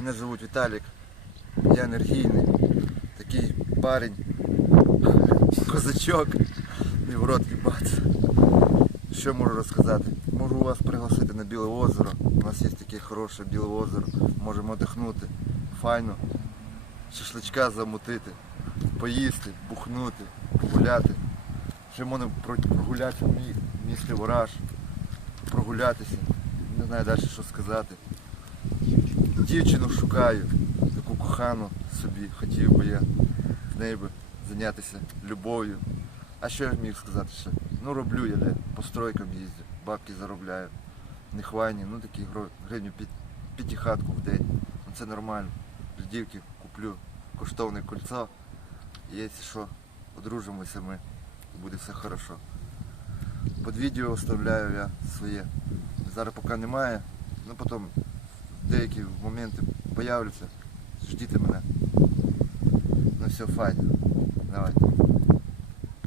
Мене звуть Віталік. Я енергійний, такий парень, козачок і в рот їбаться. Що можу розказати? Можу вас пригласити на Біле озеро. У нас є таке хороше Біле озеро. Можемо дихнути. Файно. Шашличка замутити, поїсти, бухнути, погуляти. Ще можна про- прогулятися в місті Вораж, прогулятися. Не знаю далі що сказати. Дівчину шукаю, таку кохану собі, хотів би я з нею би зайнятися любов'ю. А що я міг сказати ще? Ну роблю я де, по стройкам їздю, бабки заробляю. Не хвайні, ну такі гривню під, п'ятихатку в день. Ну це нормально. Ждівки куплю коштовне кольцо. І якщо що, одружимося ми, буде все хорошо. Під відео оставляю я своє. Зараз поки немає, ну потім деякі моменти появляться. Ждіть мене. Ну все, файно. Давайте.